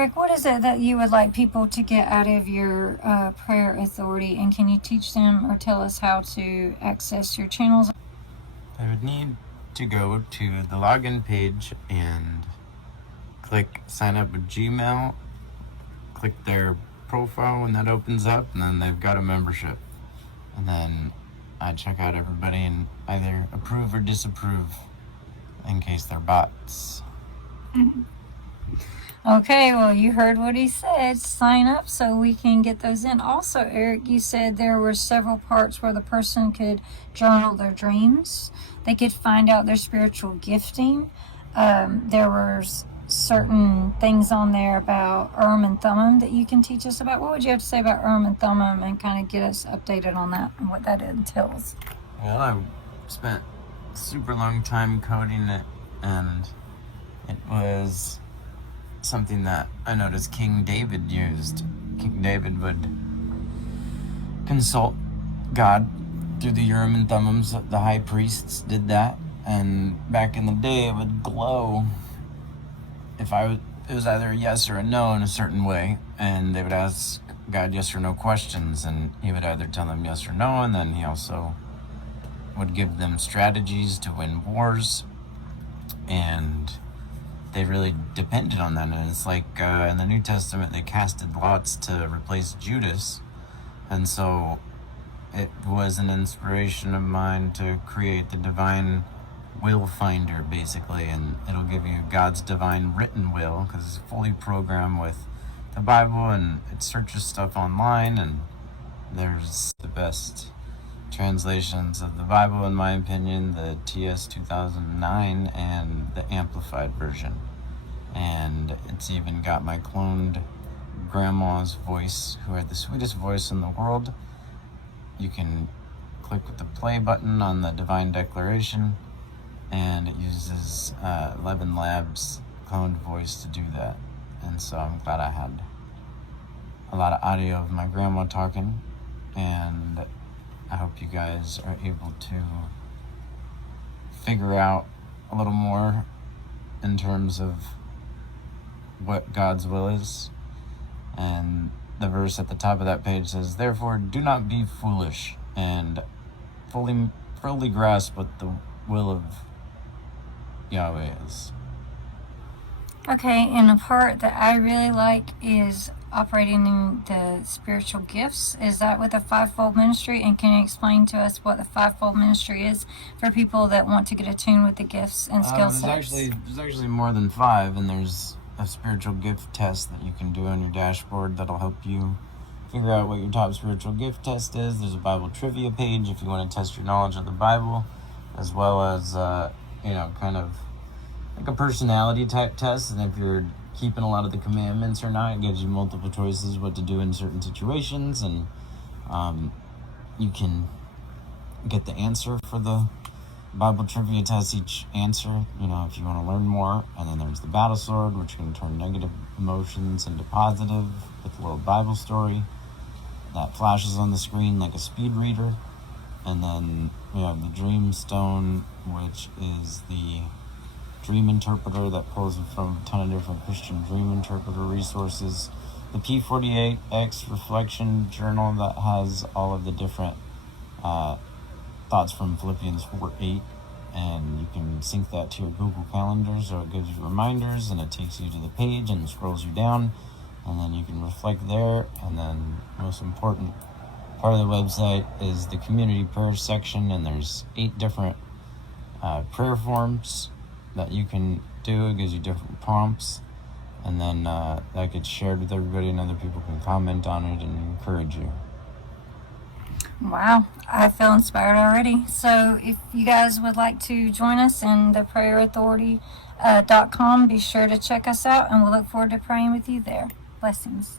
Eric, what is it that you would like people to get out of your prayer authority? And can you teach them or tell us how to access your channels? They would need to go to the login page and click sign up with Gmail, click their profile when that opens up, and then they've got a membership. And then I check out everybody and either approve or disapprove in case they're bots. Okay, well, you heard what he said. Sign up so we can get those in. Also, Eric, you said there were several parts where the person could journal their dreams. They could find out their spiritual gifting. There were certain things on there about Urim and Thummim that you can teach us about. What would you have to say about Urim and Thummim and kind of get us updated on that and what that entails? Well, I spent a super long time coding it, and it was something that I noticed King David used. King David would consult God through the Urim and Thummims. The high priests did that, and back in the day it would glow if it was either a yes or a no in a certain way, and they would ask God yes or no questions, and he would either tell them yes or no, and then he also would give them strategies to win wars, and they really depended on that. And it's like in the New Testament they casted lots to replace Judas, and so it was an inspiration of mine to create the divine will finder, basically, and it'll give you God's divine written will, because it's fully programmed with the Bible, and it searches stuff online, and there's the best translations of the Bible, in my opinion, the TS 2009 and the Amplified version. And it's even got my cloned grandma's voice, who had the sweetest voice in the world. You can click with the play button on the Divine Declaration, and it uses 11 Labs cloned voice to do that. And so I'm glad I had a lot of audio of my grandma talking, and I hope you guys are able to figure out a little more in terms of what God's will is. And the verse at the top of that page says, "Therefore do not be foolish, and fully grasp what the will of Yahweh is." Okay, and a part that I really like is operating in the spiritual gifts. Is that with the fivefold ministry? And can you explain to us what the fivefold ministry is for people that want to get attuned with the gifts and skill sets? There's actually more than 5, and there's a spiritual gift test that you can do on your dashboard that'll help you figure out what your top spiritual gift test is. There's a Bible trivia page if you want to test your knowledge of the Bible, as well as kind of like a personality type test, and if you're keeping a lot of the commandments or not, it gives you multiple choices what to do in certain situations, and you can get the answer for the Bible trivia test, each answer, if you want to learn more. And then there's the battle sword, which can turn negative emotions into positive with a little Bible story that flashes on the screen like a speed reader. And then we have the dream stone, which is the dream interpreter that pulls from a ton of different Christian dream interpreter resources. The P48X reflection journal that has all of the different thoughts from Philippians 4:8, and you can sync that to your Google Calendar, so it gives you reminders, and it takes you to the page and scrolls you down, and then you can reflect there. And then most important part of the website is the community prayer section, and there's 8 different prayer forms that you can do. It gives you different prompts, and then that gets shared with everybody, and other people can comment on it and encourage you. Wow, I feel inspired already. So if you guys would like to join us in the prayerauthority.com, be sure to check us out, and we'll look forward to praying with you there. Blessings.